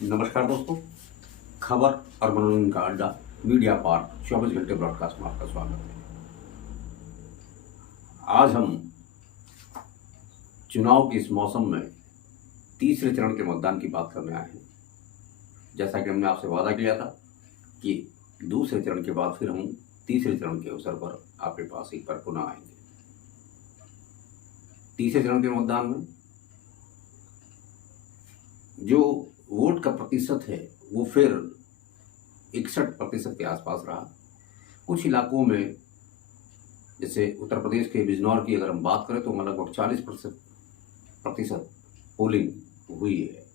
नमस्कार दोस्तों, खबर और मनोरंजन का अड्डा मीडिया पार्क 24 घंटे ब्रॉडकास्ट में आपका स्वागत है। आज हम चुनाव के इस मौसम में तीसरे चरण के मतदान की बात करने आए हैं। जैसा कि हमने आपसे वादा किया था कि दूसरे चरण के बाद फिर हम तीसरे चरण के अवसर पर आपके पास एक बार पुनः आएंगे। तीसरे चरण के मतदान में जो वोट का प्रतिशत है वो फिर 61% के आसपास रहा। कुछ इलाकों में, जैसे उत्तर प्रदेश के बिजनौर की अगर हम बात करें तो लगभग 40% पोलिंग हुई है।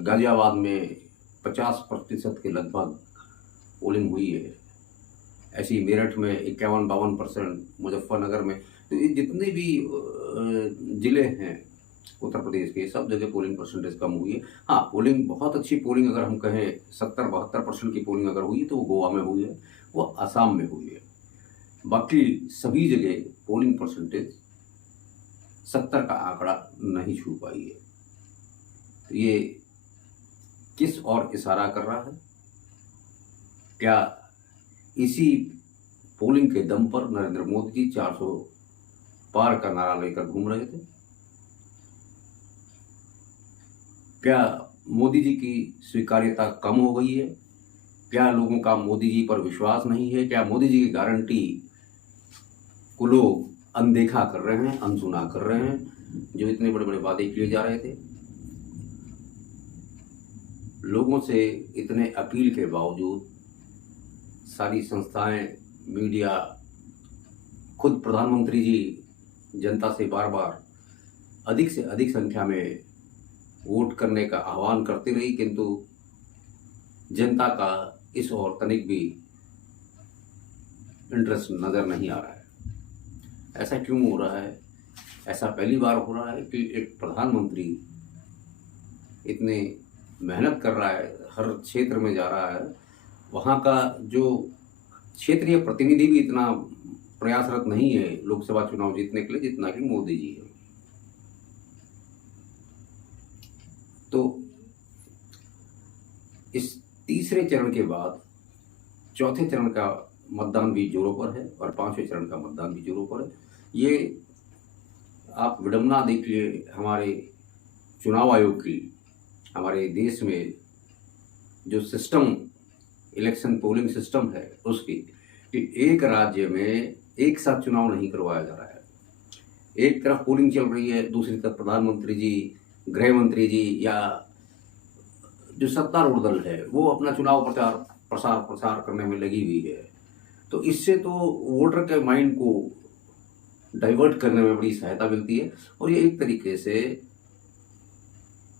गाजियाबाद में 50% के लगभग पोलिंग हुई है। ऐसी मेरठ में 51-52%, मुजफ्फरनगर में, तो ये जितने भी ज़िले हैं उत्तर प्रदेश के, सब जगह पोलिंग परसेंटेज कम हुई है। हाँ, पोलिंग बहुत अच्छी पोलिंग अगर हम कहें 70-72% की पोलिंग अगर हुई है तो वो गोवा में हुई है, वो असम में हुई है। बाकी सभी जगह पोलिंग परसेंटेज 70 का आंकड़ा नहीं छू पाई है। तो ये किस ओर इशारा कर रहा है? क्या इसी पोलिंग के दम पर नरेंद्र मोदी जी 400 पार का नारा लेकर घूम रहे थे? क्या मोदी जी की स्वीकार्यता कम हो गई है? क्या लोगों का मोदी जी पर विश्वास नहीं है? क्या मोदी जी की गारंटी को लोग अनदेखा कर रहे हैं, अनसुना कर रहे हैं, जो इतने बड़े बड़े वादे किए जा रहे थे? लोगों से इतने अपील के बावजूद सारी संस्थाएं, मीडिया, खुद प्रधानमंत्री जी जनता से बार बार अधिक से अधिक संख्या में वोट करने का आह्वान करती रही, किंतु जनता का इस ओर तनिक भी इंटरेस्ट नज़र नहीं आ रहा है। ऐसा क्यों हो रहा है? ऐसा पहली बार हो रहा है कि एक प्रधानमंत्री इतने मेहनत कर रहा है, हर क्षेत्र में जा रहा है, वहाँ का जो क्षेत्रीय प्रतिनिधि भी इतना प्रयासरत नहीं है लोकसभा चुनाव जीतने के लिए जितना कि मोदी जी है। तो इस तीसरे चरण के बाद चौथे चरण का मतदान भी जोरों पर है और पांचवें चरण का मतदान भी जोरों पर है। ये आप विडंबना देखिए हमारे चुनाव आयोग की, हमारे देश में जो सिस्टम, इलेक्शन पोलिंग सिस्टम है उसकी, कि एक राज्य में एक साथ चुनाव नहीं करवाया जा रहा है। एक तरफ पोलिंग चल रही है, दूसरी तरफ प्रधानमंत्री जी, गृह मंत्री जी या जो सत्तारूढ़ दल है वो अपना चुनाव प्रसार करने में लगी हुई है। तो इससे तो वोटर के माइंड को डाइवर्ट करने में बड़ी सहायता मिलती है और ये एक तरीके से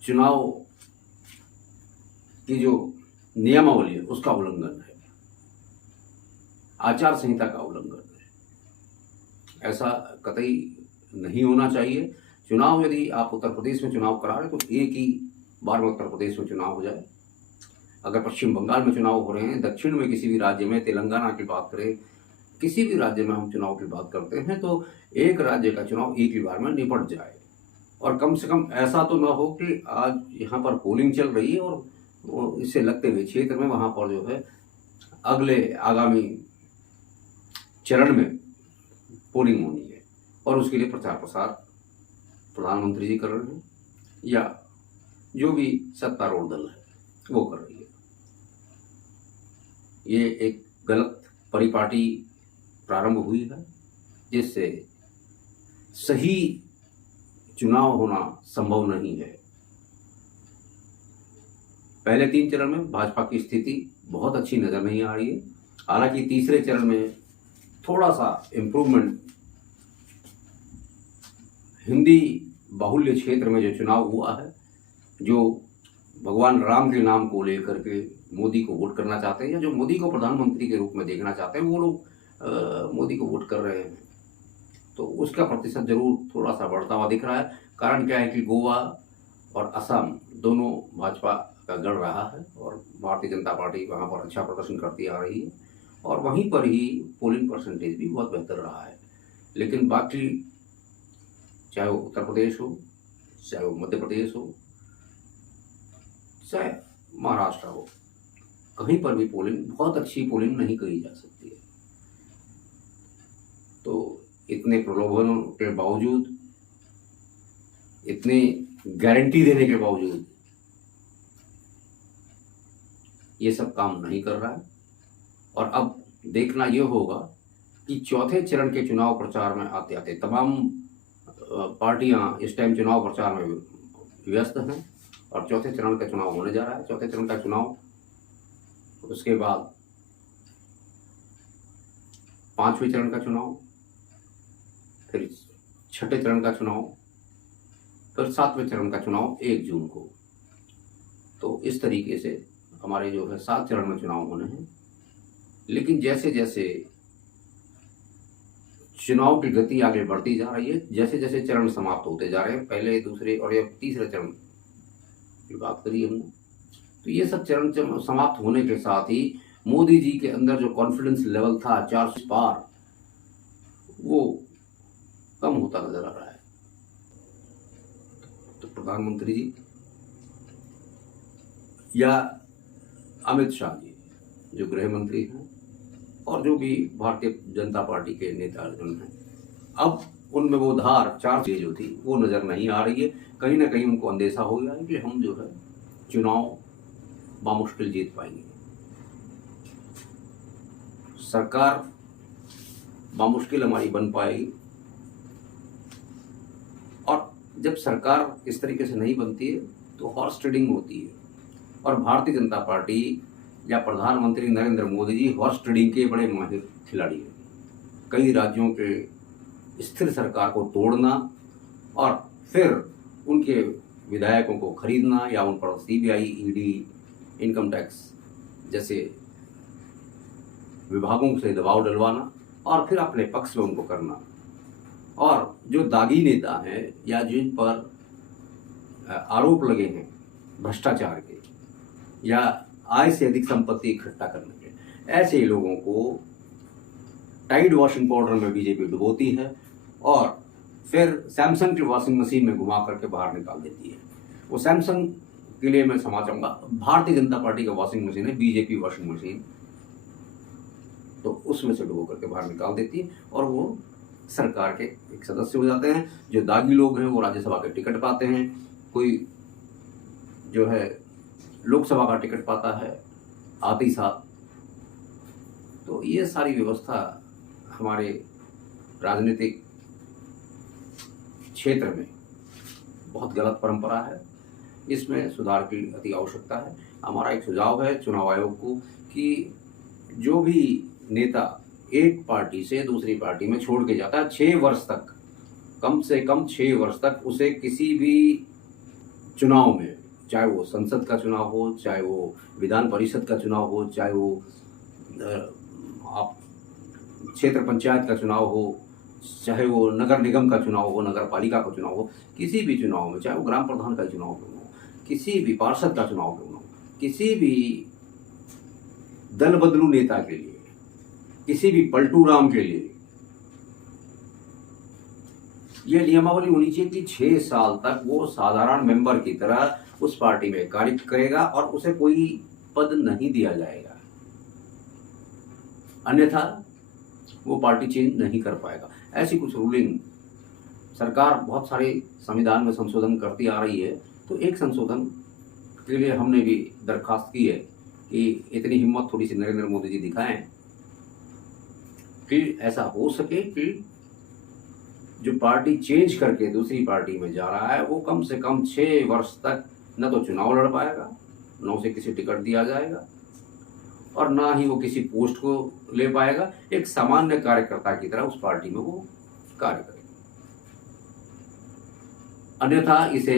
चुनाव की जो नियमावली है उसका उल्लंघन है, आचार संहिता का उल्लंघन है। ऐसा कतई नहीं होना चाहिए। चुनाव यदि आप उत्तर प्रदेश में चुनाव करा रहे तो एक ही बार में उत्तर प्रदेश में चुनाव हो जाए। अगर पश्चिम बंगाल में चुनाव हो रहे हैं, दक्षिण में किसी भी राज्य में, तेलंगाना की बात करें, किसी भी राज्य में हम चुनाव की बात करते हैं तो एक राज्य का चुनाव एक ही बार में निपट जाए। और कम से कम ऐसा तो ना हो कि आज यहाँ पर पोलिंग चल रही है और इससे लगते हुए क्षेत्र में वहाँ पर जो है अगले आगामी चरण में पोलिंग होनी है और उसके लिए प्रचार प्रसार प्रधानमंत्री जी कर रहे हैं या जो भी सत्तारूढ़ दल है वो कर रही है। ये एक गलत परिपाटी प्रारंभ हुई है जिससे सही चुनाव होना संभव नहीं है। पहले 3 चरण में भाजपा की स्थिति बहुत अच्छी नजर नहीं आ रही है। हालांकि तीसरे चरण में थोड़ा सा इम्प्रूवमेंट, हिंदी बाहुल्य क्षेत्र में जो चुनाव हुआ है, जो भगवान राम के नाम को लेकर के मोदी को वोट करना चाहते हैं या जो मोदी को प्रधानमंत्री के रूप में देखना चाहते हैं, वो लोग मोदी को वोट कर रहे हैं, तो उसका प्रतिशत जरूर थोड़ा सा बढ़ता हुआ दिख रहा है। कारण क्या है कि गोवा और असम दोनों भाजपा का गढ़ रहा है और भारतीय जनता पार्टी वहाँ पर अच्छा प्रदर्शन करती आ रही है और वहीं पर ही पोलिंग परसेंटेज भी बहुत बेहतर रहा है। लेकिन बाकी चाहे वो उत्तर प्रदेश हो, चाहे वो मध्य प्रदेश हो, चाहे महाराष्ट्र हो, कहीं पर भी पोलिंग, बहुत अच्छी पोलिंग नहीं करी जा सकती है। तो इतने प्रलोभनों के बावजूद, इतनी गारंटी देने के बावजूद ये सब काम नहीं कर रहा है। और अब देखना ये होगा कि चौथे चरण के चुनाव प्रचार में आते आते तमाम पार्टियां इस टाइम चुनाव प्रचार में व्यस्त हैं, और चौथे चरण का चुनाव होने जा रहा है। चौथे चरण का चुनाव, उसके बाद पांचवें चरण का चुनाव, फिर छठे चरण का चुनाव, फिर सातवें चरण का चुनाव 1 जून को। तो इस तरीके से हमारे जो है 7 चरण में चुनाव होने हैं। लेकिन जैसे जैसे चुनाव की गति आगे बढ़ती जा रही है, जैसे जैसे चरण समाप्त होते जा रहे हैं, पहले, दूसरे और ये तीसरे चरण की बात करी हमने, तो ये सब चरण समाप्त होने के साथ ही मोदी जी के अंदर जो कॉन्फिडेंस लेवल था 400 पार, वो कम होता नजर आ रहा है। तो प्रधानमंत्री जी या अमित शाह जी, जो गृह मंत्री हैं, और जो भी भारतीय जनता पार्टी के नेता जन हैं, अब उनमें वो धार 4 जो थी वो नजर नहीं आ रही है। कहीं ना कहीं उनको अंदेशा हो गया है कि हम जो है चुनाव बामुश्किल जीत पाएंगे, सरकार बामुश्किल हमारी बन पाएगी। और जब सरकार इस तरीके से नहीं बनती है तो हॉर्स ट्रेडिंग होती है। और भारतीय जनता पार्टी या प्रधानमंत्री नरेंद्र मोदी जी हॉर्स ट्रेडिंग के बड़े माहिर खिलाड़ी हैं। कई राज्यों के स्थिर सरकार को तोड़ना और फिर उनके विधायकों को खरीदना, या उन पर सीबीआई, ईडी, इनकम टैक्स जैसे विभागों से दबाव डलवाना और फिर अपने पक्ष में उनको करना। और जो दागी नेता हैं या जिन पर आरोप लगे हैं भ्रष्टाचार के या आय से अधिक संपत्ति इकट्ठा करने के, ऐसे लोगों को टाइड वॉशिंग पाउडर में बीजेपी डुबोती है और फिर सैमसंग की वॉशिंग मशीन में घुमा करके बाहर निकाल देती है। वो सैमसंग के लिए मैं क्षमा चाहूंगा, भारतीय जनता पार्टी का वॉशिंग मशीन है, बीजेपी वॉशिंग मशीन, तो उसमें से डुबो करके बाहर निकाल देती है और वो सरकार के एक सदस्य हो जाते हैं। जो दागी लोग हैं वो राज्यसभा के टिकट पाते हैं, कोई जो है लोकसभा का टिकट पाता है आते ही साथ। तो ये सारी व्यवस्था हमारे राजनीतिक क्षेत्र में बहुत गलत परंपरा है, इसमें सुधार की अति आवश्यकता है। हमारा एक सुझाव है चुनाव आयोग को कि जो भी नेता एक पार्टी से दूसरी पार्टी में छोड़ के जाता है 6 वर्ष तक, कम से कम 6 वर्ष तक उसे किसी भी चुनाव में, चाहे वो संसद का चुनाव हो, चाहे वो विधान परिषद का चुनाव हो, चाहे वो आप क्षेत्र पंचायत का चुनाव हो, चाहे वो नगर निगम का चुनाव हो, नगर पालिका का चुनाव हो, किसी भी चुनाव में, चाहे वो ग्राम प्रधान का चुनाव क्यों हो, किसी भी पार्षद का चुनाव क्यों हो, किसी भी दल बदलू नेता के लिए, किसी भी पलटू राम के लिए यह नियमावली होनी चाहिए कि 6 साल तक वो साधारण मेंबर की तरह उस पार्टी में कार्य करेगा और उसे कोई पद नहीं दिया जाएगा, अन्यथा वो पार्टी चेंज नहीं कर पाएगा। ऐसी कुछ रूलिंग सरकार बहुत सारे संविधान में संशोधन करती आ रही है, तो एक संशोधन के लिए हमने भी दरखास्त की है कि इतनी हिम्मत थोड़ी सी नरेंद्र मोदी जी दिखाएं कि ऐसा हो सके कि जो पार्टी चेंज करके दूसरी पार्टी में जा रहा है वो कम से कम 6 वर्ष तक न तो चुनाव लड़ पाएगा, न उसे किसी टिकट दिया जाएगा और ना ही वो किसी पोस्ट को ले पाएगा। एक सामान्य कार्यकर्ता की तरह उस पार्टी में वो कार्य करेगा, अन्यथा इसे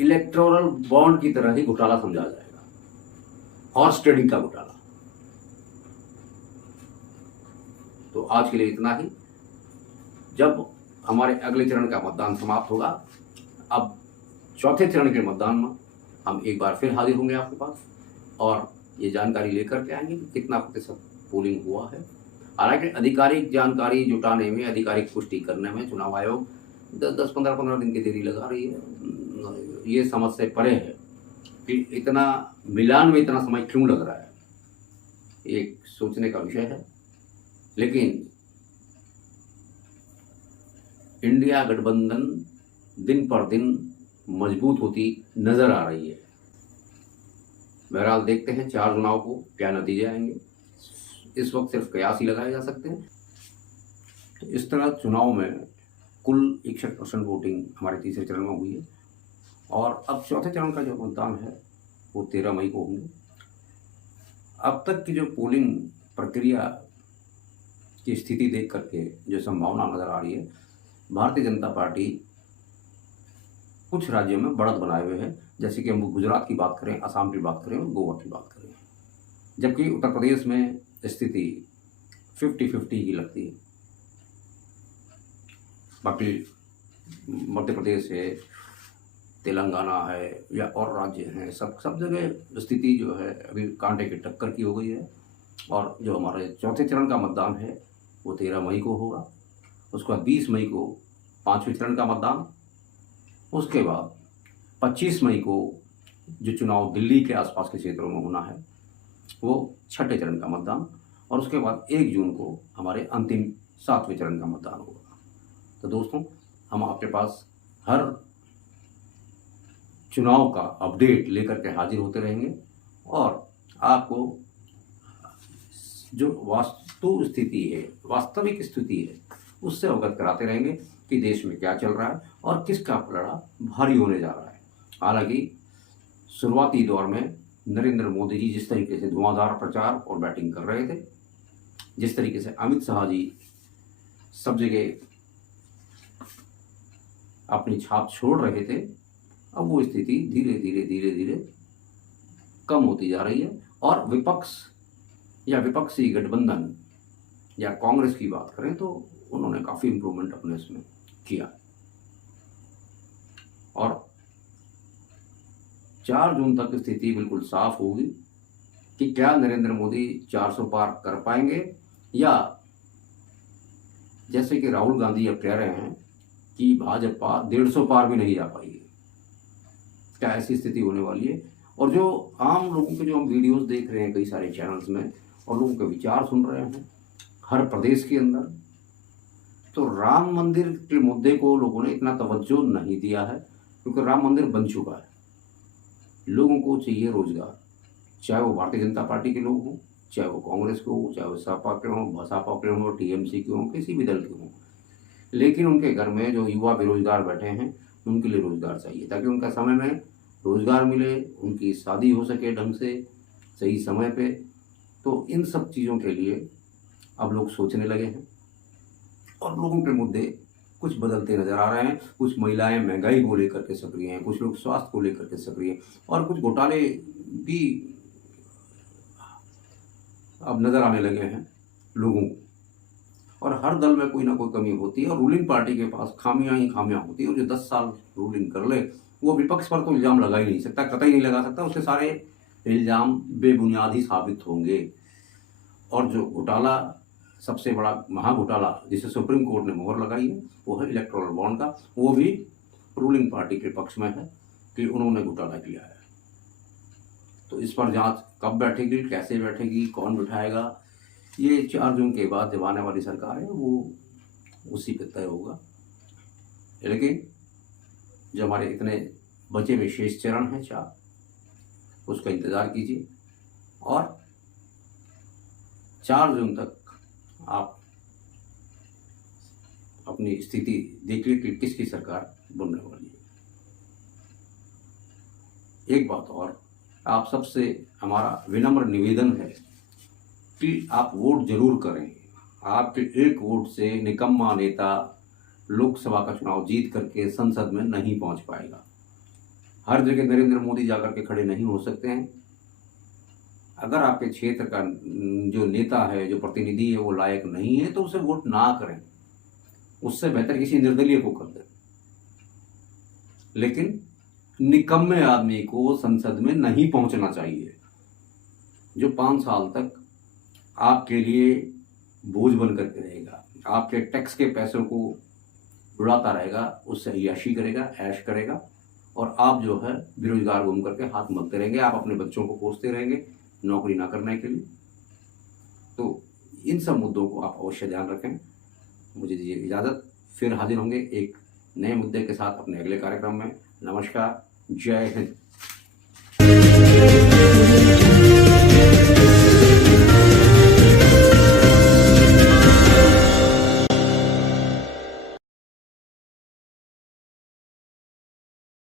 इलेक्टोरल बॉन्ड की तरह ही घोटाला समझा जाएगा, हॉर्स ट्रेडिंग का घोटाला। तो आज के लिए इतना ही। जब हमारे अगले चरण का मतदान समाप्त होगा, अब चौथे चरण के मतदान में हम एक बार फिर हाजिर होंगे आपके पास और ये जानकारी लेकर के आएंगे कि कितना प्रतिशत पोलिंग हुआ है। हालांकि आधिकारिक जानकारी जुटाने में, आधिकारिक पुष्टि करने में चुनाव आयोग 10-15 दिन की देरी लगा रही है, ये समझ से परे है। कि इतना मिलान में इतना समय क्यों लग रहा है, एक सोचने का विषय है। लेकिन इंडिया गठबंधन दिन पर दिन मजबूत होती नजर आ रही है। बहरहाल देखते हैं 4 चुनाव को क्या नतीजे आएंगे। इस वक्त सिर्फ कयास ही लगाए जा सकते हैं। तो इस तरह चुनाव में कुल 61% वोटिंग हमारे तीसरे चरण में हुई है और अब चौथे चरण का जो मतदान है वो 13 मई को होंगे। अब तक की जो पोलिंग प्रक्रिया की स्थिति देख करके जो संभावना नजर आ रही है, भारतीय जनता पार्टी कुछ राज्यों में बढ़त बनाए हुए है, जैसे कि हम गुजरात की बात करें, असम की बात करें और गोवा की बात करें। जबकि उत्तर प्रदेश में स्थिति 50-50 ही लगती है। बाकी मध्य प्रदेश है, तेलंगाना है या और राज्य हैं, सब जगह स्थिति जो है अभी कांटे की टक्कर की हो गई है। और जो हमारे चौथे चरण का मतदान है वो 13 मई को होगा। उसके बाद 20 मई को 5वें चरण का मतदान। उसके बाद 25 मई को जो चुनाव दिल्ली के आसपास के क्षेत्रों में होना है वो 6ठे चरण का मतदान। और उसके बाद 1 जून को हमारे अंतिम 7वें चरण का मतदान होगा। तो दोस्तों, हम आपके पास हर चुनाव का अपडेट लेकर के हाजिर होते रहेंगे और आपको जो वास्तविक स्थिति है उससे अवगत कराते रहेंगे कि देश में क्या चल रहा है और किसका पलड़ा भारी होने जा रहा है। हालांकि शुरुआती दौर में नरेंद्र मोदी जी जिस तरीके से धुआंधार प्रचार और बैटिंग कर रहे थे, जिस तरीके से अमित शाह जी सब जगह अपनी छाप छोड़ रहे थे, अब वो स्थिति धीरे धीरे कम होती जा रही है। और विपक्ष या विपक्षी गठबंधन या कांग्रेस की बात करें तो उन्होंने काफ़ी इम्प्रूवमेंट अपने इसमें किया। और 4 जून तक स्थिति बिल्कुल साफ होगी कि क्या नरेंद्र मोदी 400 पार कर पाएंगे या जैसे कि राहुल गांधी अब कह रहे हैं कि भाजपा 150 पार भी नहीं जा पाएगी। क्या ऐसी स्थिति होने वाली है? और जो आम लोगों के जो हम वीडियोस देख रहे हैं कई सारे चैनल्स में और लोगों के विचार सुन रहे हैं हर प्रदेश के अंदर, तो राम मंदिर के मुद्दे को लोगों ने इतना तवज्जो नहीं दिया है क्योंकि राम मंदिर बन चुका है। लोगों को चाहिए रोजगार, चाहे वो भारतीय जनता पार्टी के लोग हों, चाहे वो कांग्रेस के हो, चाहे वो सपा के हों, बसपा के हों, टीएमसी के हों, किसी भी दल के हों। लेकिन उनके घर में जो युवा बेरोजगार बैठे हैं उनके लिए रोजगार चाहिए ताकि उनका समय में रोजगार मिले, उनकी शादी हो सके ढंग से सही समय पे। तो इन सब चीज़ों के लिए अब लोग सोचने लगे हैं और लोगों के मुद्दे कुछ बदलते नजर आ रहे हैं। कुछ महिलाएं महंगाई को लेकर के सक्रिय हैं, कुछ लोग स्वास्थ्य को लेकर के सक्रिय हैं और कुछ घोटाले भी अब नजर आने लगे हैं लोगों को। और हर दल में कोई ना कोई कमी होती है और रूलिंग पार्टी के पास खामियां ही खामियां होती है। और जो 10 साल रूलिंग कर ले वो विपक्ष पर तो इल्ज़ाम लगा ही नहीं सकता, कतई नहीं लगा सकता। उसके सारे इल्ज़ाम बेबुनियाद ही साबित होंगे। और जो घोटाला सबसे बड़ा महाघोटाला जिसे सुप्रीम कोर्ट ने मोहर लगाई है वो है इलेक्टोरल बॉन्ड का, वो भी रूलिंग पार्टी के पक्ष में है कि उन्होंने घोटाला किया है। तो इस पर जांच कब बैठेगी, कैसे बैठेगी, कौन बिठाएगा, ये 4 जून के बाद जब आने वाली सरकार है वो उसी पे तय होगा। लेकिन जो हमारे इतने बचे हुए शेष चरण हैं 4, उसका इंतज़ार कीजिए और 4 जून तक आप अपनी स्थिति देखिए कि किसकी सरकार बनने वाली है। एक बात और, आप सबसे हमारा विनम्र निवेदन है कि आप वोट जरूर करें। आपके एक वोट से निकम्मा नेता लोकसभा का चुनाव जीत करके संसद में नहीं पहुंच पाएगा। हर जगह नरेंद्र मोदी जाकर के खड़े नहीं हो सकते हैं। अगर आपके क्षेत्र का जो नेता है, जो प्रतिनिधि है, वो लायक नहीं है तो उसे वोट ना करें, उससे बेहतर किसी निर्दलीय को कर दें। लेकिन निकम्मे आदमी को संसद में नहीं पहुंचना चाहिए, जो 5 साल तक आपके लिए बोझ बन करके रहेगा, आपके टैक्स के पैसों को उड़ाता रहेगा, उससे अय्याशी करेगा, ऐश करेगा और आप जो है बेरोजगार घूम करके हाथ मलते रहेंगे, आप अपने बच्चों को कोसते रहेंगे नौकरी ना करने के लिए। तो इन सब मुद्दों को आप अवश्य ध्यान रखें। मुझे दीजिए इजाज़त, फिर हाजिर होंगे एक नए मुद्दे के साथ अपने अगले कार्यक्रम में। नमस्कार, जय हिंद।